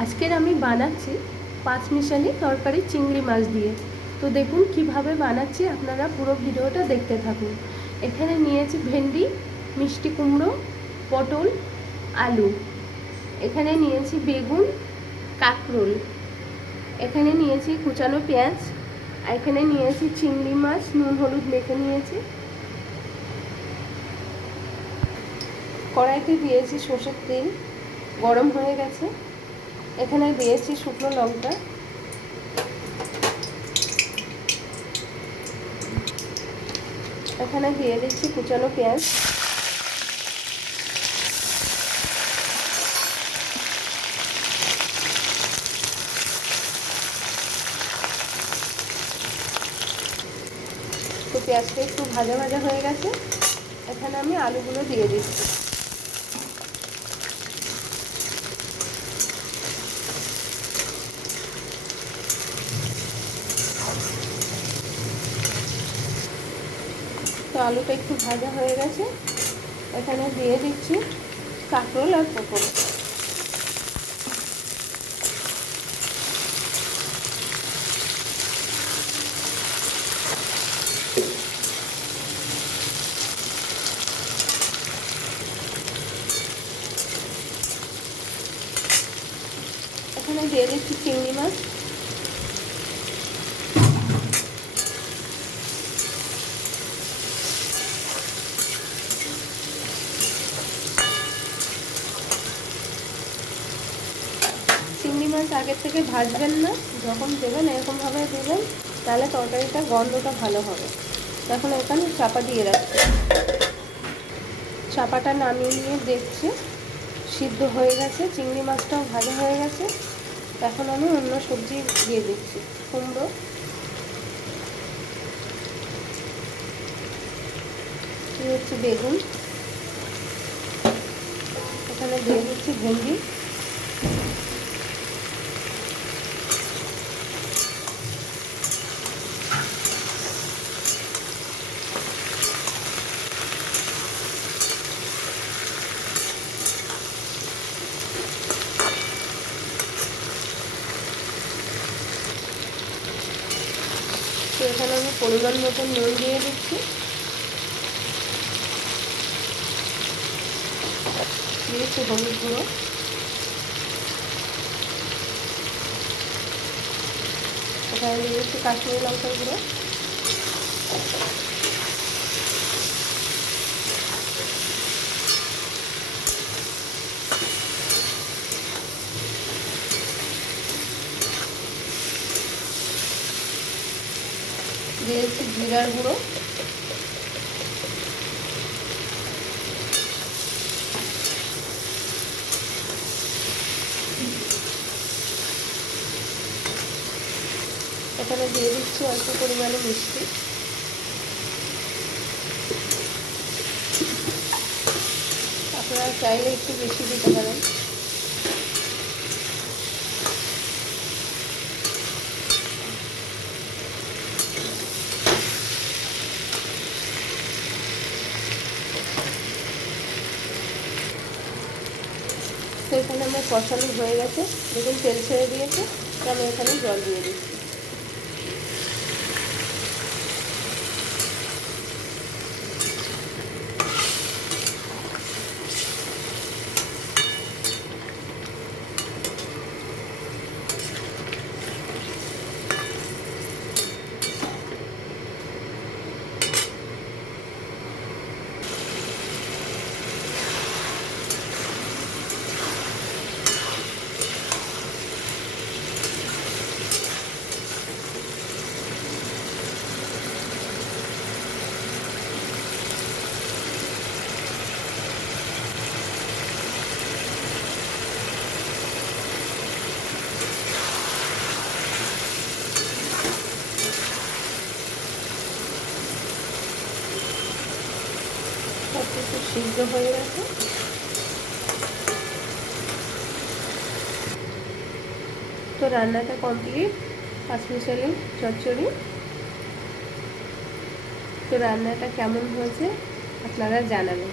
আজকের আমি বানাচ্ছি পাঁচমিশালি তরকারি চিংড়ি মাছ দিয়ে। তো দেখুন কিভাবে বানাচ্ছি, আপনারা পুরো ভিডিওটা দেখতে থাকুন। এখানে নিয়েছি ভেন্ডি, মিষ্টি কুমড়ো, পটল, আলু। এখানে নিয়েছি বেগুন, কাঁকরোল। এখানে নিয়েছি কুচানো পেঁয়াজ। এখানে নিয়েছি চিংড়ি মাছ, নুন হলুদ মেখে নিয়েছি। কড়াইতে দিয়েছি সর্ষের তেল, গরম হয়ে গেছে। এখানে দিয়েছি শুকনো লঙ্কা, এখানে দিয়ে দিচ্ছি কুচানো পেঁয়াজ, তো পেঁয়াজটা একটু ভাজা ভাজা হয়ে গেছে। এখানে আমি আলুগুলো দিয়ে দিচ্ছি। তো আলুটা একটু ভাজা হয়ে গেছে। এখানে দিয়ে দিচ্ছি কাঁকরোল আর পটল। এখানে দিয়ে দিচ্ছি চিংড়ি মাছ। চিংড়ি মাছ আগের থেকে ভাজবেন না, যখন দেবেন এরকমভাবে দেবেন, তাহলে তরকারিটা গন্ধটা ভালো হবে। এখন এখানে চাপা দিয়ে রাখছি। চাপাটা নামিয়ে নিয়ে দেখছি সিদ্ধ হয়ে গেছে, চিংড়ি মাছটাও ভাজা হয়ে গেছে। এখন আমি অন্য সবজি দিয়ে দিচ্ছি। কুমড়ো, দিচ্ছি বেগুন, এখানে দিয়ে দিচ্ছি ভেন্ডি, তো এখানে আমি পরিমাণ মতো নুন দিয়ে দিচ্ছি, দিয়েছি হলুদ গুঁড়ো, এখানে দিয়ে দিচ্ছি কাশ্মীরি লঙ্কার গুঁড়ো, দিয়েছি জিরার গুঁড়ো, এখানে দিয়ে দিচ্ছি অল্প পরিমাণে মিষ্টি। আপনারা চাইলে একটু বেশি দিতে পারেন। তো এখানে আমার কষানো হয়ে গেছে, দেখুন তেল ছেড়ে দিয়েছে। তো আমি এখানে জল দিয়ে দিচ্ছি। সব কিছু সিদ্ধ হয়ে গেছে। তো রান্নাটা কমপ্লিট, পাঁচমিশালি চচ্চড়ি। তো রান্নাটা কেমন হয়েছে আপনারা জানাবেন।